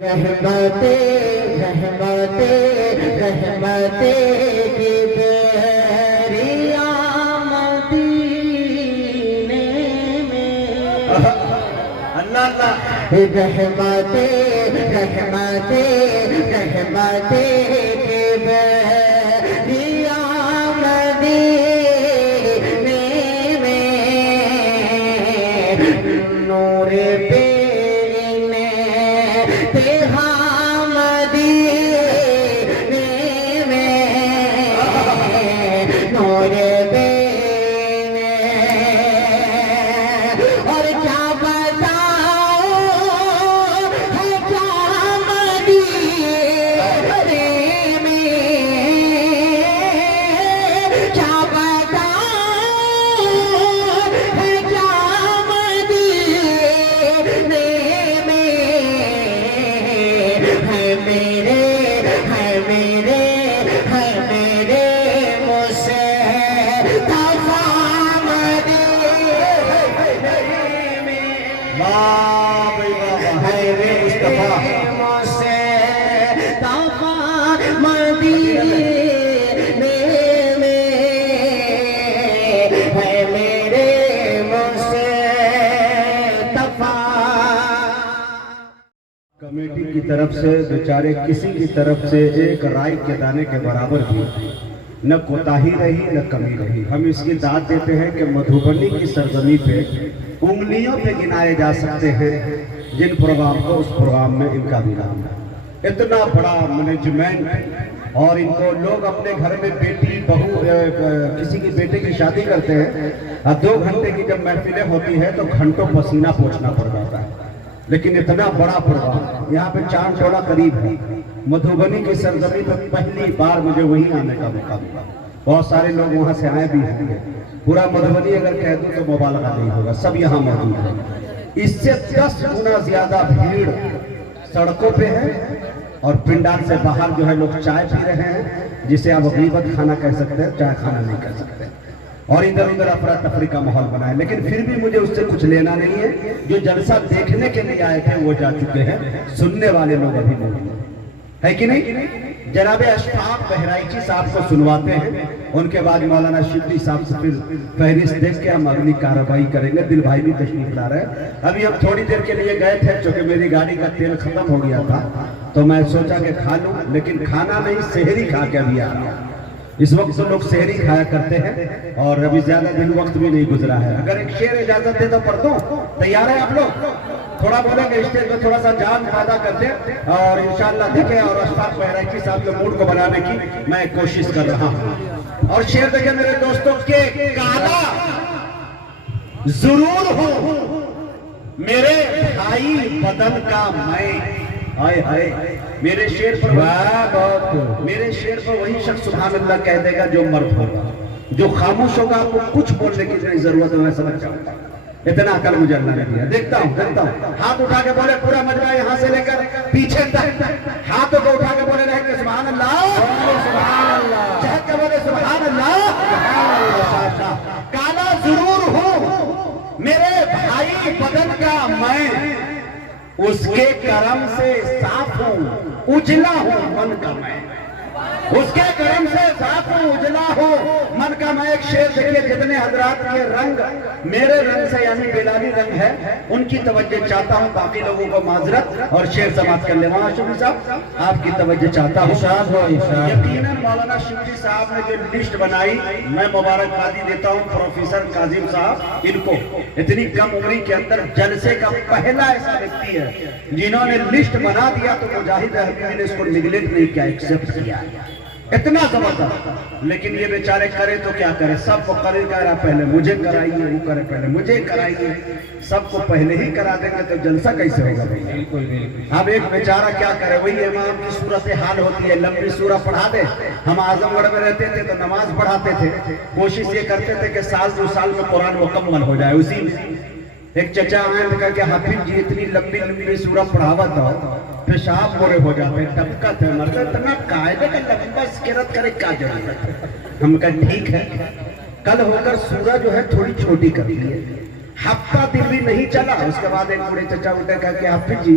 رحمتے رحمتے رحمتے کی دریا مدینے میں اللہ اللہ رحمتے رحمتے رحمتے کی دریا مدینے میں نور پہ کمیٹی کی طرف سے بیچارے کسی کی طرف سے ایک رائے کے دانے کے برابر بھی نہ کوتاہی رہی نہ کمی رہی. ہم اس کی داد دیتے ہیں کہ مدھوبنی کی سرزمین پہ انگلیوں پہ گنائے جا سکتے ہیں جن پروگرام کو اس پروگرام میں ان کا بھی نام ہے. اتنا بڑا مینجمنٹ اور ان کو لوگ اپنے گھر میں بیٹی بہو کسی کی بیٹے کی شادی کرتے ہیں 2 گھنٹے کی جب محفلیں ہوتی ہے تو گھنٹوں پسینہ پوچھنا پڑ جاتا ہے. لیکن اتنا بڑا پروگرام یہاں پہ چاند چوڑا قریب ہے. مدھوبنی کی سرزمین پر پہلی بار مجھے وہیں آنے کا موقع ملا. بہت سارے لوگ وہاں سے آئے بھی ہیں. پورا مدھوبنی اگر کہہ دوں تو مبالغہ نہیں ہوگا, سب یہاں موجود ہیں. اس سے 10 گنا زیادہ بھیڑ سڑکوں پہ ہے اور پنڈال سے باہر جو ہے لوگ چائے پی رہے ہیں, جسے آپ غیبت کھانا کہہ سکتے ہیں, چائے کھانا نہیں کہہ سکتے, اور ادھر ادھر افراتفری کا ماحول بنا ہے. لیکن پھر بھی مجھے اس سے کچھ لینا نہیں ہے. جو جلسہ دیکھنے کے لیے آئے تھے وہ جا چکے ہیں, سننے والے لوگ ابھی موجود ہیں, ہے کہ نہیں. جناب اشفاق بہرائچی صاحب کو سنواتے ہیں, ان کے بعد مولانا شبلی صاحب سے پھر فہرست دیکھ کے ہم اگلی کارروائی کریں گے. دل بھائی بھی تشریف لا رہے ہیں. ابھی ہم تھوڑی دیر کے لیے گئے تھے, چونکہ میری گاڑی کا تیل ختم ہو گیا تھا تو میں سوچا کہ کھا لوں, لیکن کھانا نہیں, سحری کھا کے ابھی آ رہا. اس وقت سے لوگ سحری کھایا کرتے ہیں اور ابھی زیادہ دن وقت بھی نہیں گزرا ہے. اگر ایک شعر اجازت دے تو پڑھ دوں, تیار ہے آپ لوگ؟ تھوڑا بولیں گے اسٹیج پہ تھوڑا سا جان پیدا کرتے اور انشاءاللہ دیکھیں. اور اشفاق بہرائچی صاحب کے موڈ کو بنانے کی میں کوشش کر رہا ہوں. اور شعر دیکھیں میرے دوستوں کے کالا ضرور ہوں میرے بھائی بدن کا میں. آئے آئے میرے شعر پر وہی شخص سبحان اللہ کہہ دے گا جو مرد ہوگا. جو خاموش ہوگا آپ کو کچھ بولنے کی ضرورت ہے, میں سمجھ جاؤں گا. اتنا عقل مجھے اللہ نے دیا. دیکھتا ہوں ہاتھ اٹھا کے بولے پورا مجمع یہاں سے لے کر پیچھے تک, ہاتھوں کو اٹھا کے بولے رہے کہ سبحان اللہ, چہت کے بولے سبحان اللہ. کالا ضرور ہوں میرے بھائی بدن کا میں, اس کے کرم سے صاف ہوں اجلا ہوں من کا میں. اس کے کرم سے صاف ہوں اجلا ہوں من کا میں. ایک شعر دیکھیے, جتنے حضرات کے رنگ میرے رنگ سے یعنی بلالی رنگ ہے ان کی توجہ چاہتا ہوں, باقی لوگوں کو معذرت اور شعر سماعت کر لیں. وہاں شبلی صاحب آپ کی توجہ چاہتا ہوں. یقیناً مولانا شبلی صاحب نے جو لسٹ بنائی, میں مبارکبادی دیتا ہوں پروفیسر کاظم صاحب. ان کو اتنی کم عمری کے اندر جلسے کا پہلا ایسا ویکتی ہے جنہوں نے لسٹ بنا دیا تو مجاہد احمدی نے اس کو نیگلیکٹ نہیں کیا, ایکسپٹ کیا. اتنا زبردست. لیکن یہ بیچارے کرے تو کیا کرے, سب کو کرے کہہ رہا پہلے مجھے کرائیے, وہ کرے پہلے مجھے کرائیے. سب کو پہلے ہی کرا دیں گے تو جلسہ کیسے ہوگا بھائی. اب ایک بیچارہ کیا کرے, وہی امام کی صورتحال ہوتی ہے, لمبی سورہ پڑھا دے. ہم اعظم گڑھ میں رہتے تھے تو نماز پڑھاتے تھے, کوشش یہ کرتے تھے کہ سال 2 سال میں قرآن مکمل ہو جائے. اسی میں ایک چچا آئے تو کہا کہ حافظ جی اتنی لمبی سورہ پڑھاوت ہو, پیشاب پورے ہو جاتے ہیں, ٹپکت ہے, مرد اتنا قاعدے کا لمبا سکرت کرے کیا ضرورت ہے. ہم کہا ٹھیک ہے, کل ہو کر سورہ جو ہے تھوڑی چھوٹی کر دی ہے. ہفتہ دن بھی نہیں چلا, اس کے بعد ایک بڑے چچا اٹھے کہا کہ حافظ جی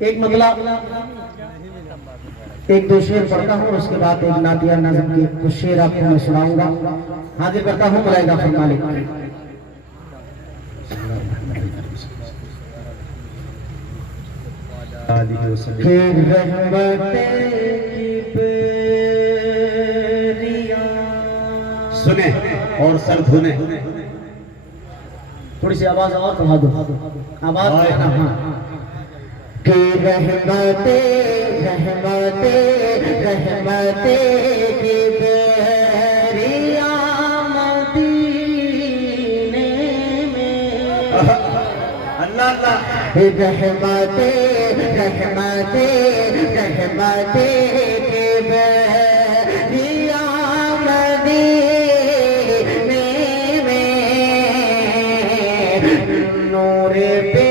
ایک مطلب ایک دو شعر پڑھتا ہوں، اس کے بعد ایک نعتیہ نظم کی کچھ شعر آپ کو میں سناؤں گا. حاضر کرتا ہوں ملائکہ غفر مالک. کہ رحمت کی بیریاں سنیں اور سر دھونے. تھوڑی سی آواز اور بڑھا دو، آواز بڑھانا. ہاں کہ رحمت کی بیریاں مدینے میں. اللہ اللہ. رحمت کی بیریاں مدینے میں نور پہ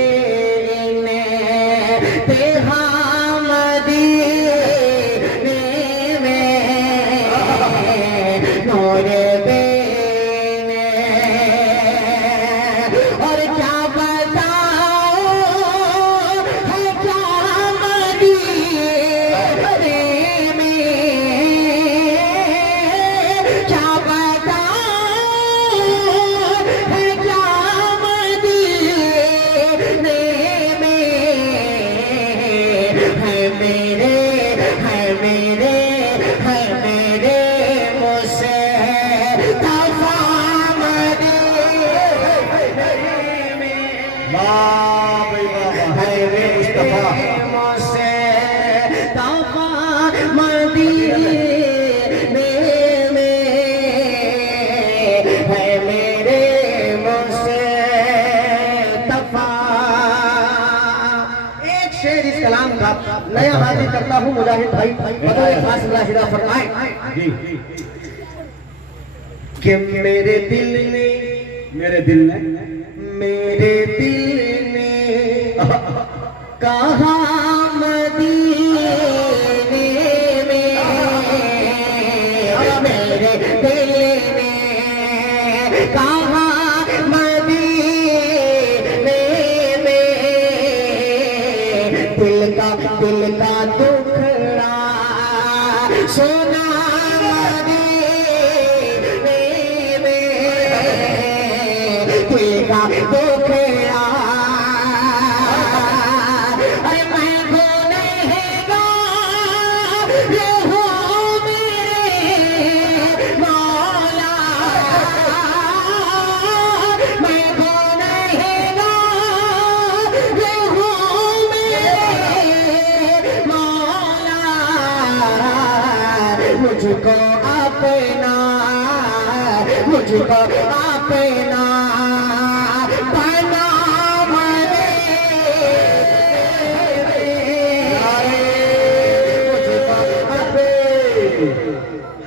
نیا حاضر کرتا ہوں مجاہد بھائی بطور خاص ملاحظہ فرمائیں کہ میرے دل نے کہا مدینے میں، میرے دل نے کہا مدینے میں، دل کا دکھڑا سونا مدینے میں، دل کا دکھڑا مجھ کو اپنا بنا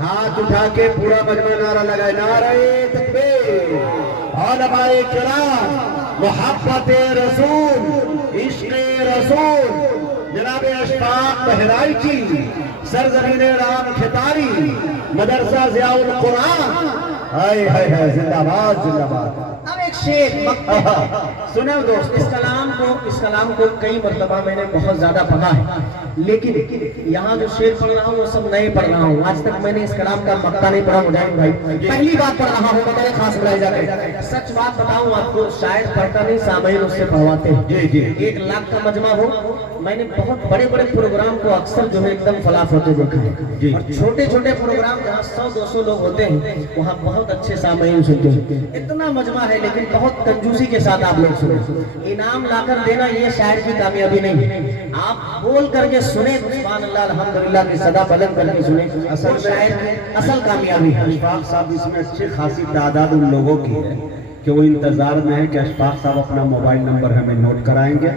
ہاتھ اٹھا کے پورا مجمع نعرہ لگائے. نعرہ تکبیر. علماء کرام محبت رسول، عشق رسول، جناب اشفاق بہرائچی، سرزمین رام کھتاری، مدرسہ ضیاء القرآن. ہائے ہائے ہائے، زندہ باد زندہ باد. اب ایک شعر سنو دوست. اس کلام کو کئی مرتبہ میں نے بہت زیادہ پڑھا ہے، لیکن یہاں جو شعر پڑھ رہا ہوں وہ سب نئے پڑھ رہا ہوں. آج تک میں نے اس کلام کا مقطع نہیں پڑھا مجاہد بھائی، پہلی بات پڑھ رہا ہوں. بطور خاص ملاحظہ کریں، سچ بات بتاؤں آپ کو، شاید پڑھتا نہیں، سامعین اس سے پڑھواتے ہیں. 1 لاکھ کا مجمع ہو، میں نے بہت بڑے پروگرام کو اکثر جو ہے ایک دم فلاف ہوتے دیکھا ہے. اور چھوٹے پروگرام جہاں 100-200 لوگ ہوتے ہیں وہاں بہت اچھے سامعین سنتے ہیں. اتنا مجمع ہے لیکن بہت کنجوسی کے ساتھ آپ لوگ سنیں. انعام لا کر دینا یہ شاعر کی کامیابی نہیں ہے، آپ بول کر کے سنیں سبحان اللہ الحمدللہ کی صدا بلند کر کے سنیں، اصل کامیابی ہے. اشفاق صاحب اس میں اچھی خاصی تعداد ان لوگوں کی ہے کہ وہ انتظار میں ہے کہ اشفاق صاحب اپنا موبائل نمبر ہمیں نوٹ کرائیں گے.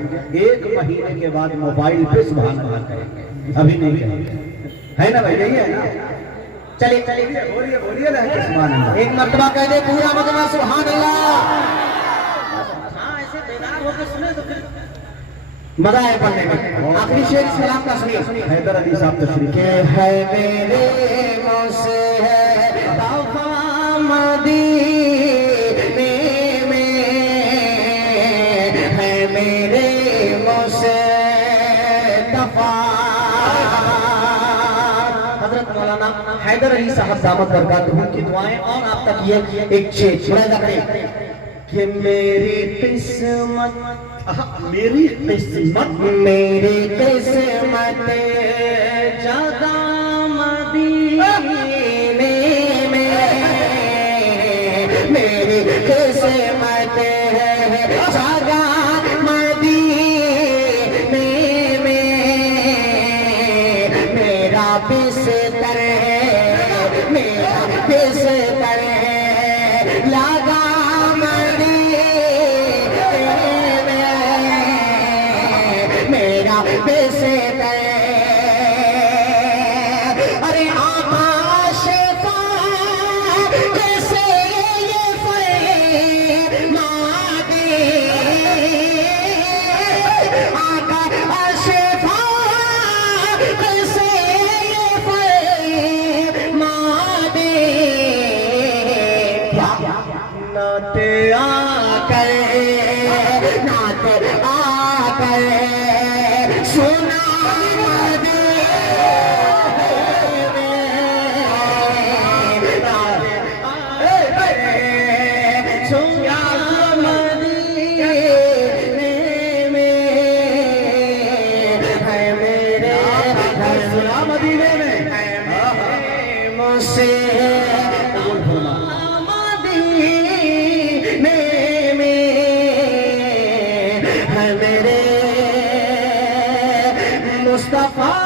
1 مہینے کے بعد موبائل پہ سبحان اللہ کہیں گے، ابھی نہیں کہیں گے. ہے نا بھائی؟ نہیں ہے نا؟ چلیے بولیے نا سبحان اللہ. ایک مرتبہ کہہ دے پورا مجمع سبحان اللہ. ہاں ایسے بیدار ہو کے سنے تو پھر مزہ ہے پڑھنے میں. آخری شعر اس کلام کا سنیے. حیدر علی صاحب تشریف. کہ ہے میرے مصطفیٰ مدینے میں، ہے میرے مصطفیٰ مولانا حیدر علی صاحب دامت برکاتہ کی دعائیں اور آپ تک یہ ایک شعر ملاحظہ کریں کہ میری قسمت میری قسمت جگہ مدینے میں میری قسمت جگہ مدینے میں میرا بستر ہے میرا بستر ہے لگا بستر ارے آقا شفا کیسے یہ فرما دے آقا شفا کیسے یہ فرما دے نعت آ کر سنا دے سنا مدینے میں ہے میرے سنا مدینے میں مجھ سے مدینے میں ہے میرے مصطفیٰ